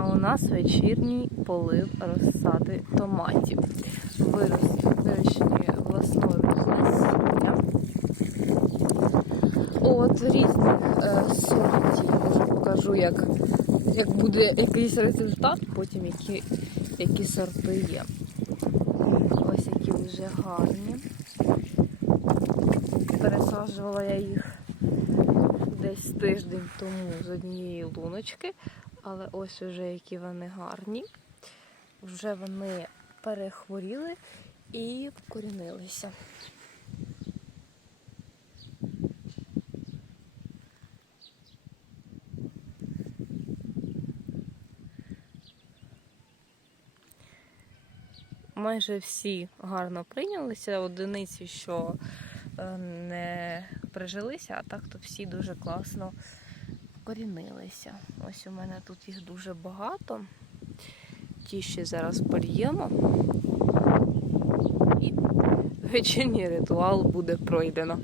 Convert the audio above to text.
А у нас вечірній полив розсади томатів. Вирос- Вирощені власною насіння. От різних е, сортів. Покажу, як, як буде якийсь результат, потім які, які сорти є. Ось які вже гарні. Пересаджувала я їх десь тиждень тому з однієї луночки, але ось уже які вони гарні. Вже вони перехворіли і вкорінилися. Майже всі гарно прийнялися. Одиниці, що е, не прижилися, а так то всі дуже класно вкорінилися. Ось у мене тут їх дуже багато. Ті ще зараз польємо. І вечірній ритуал буде пройдено.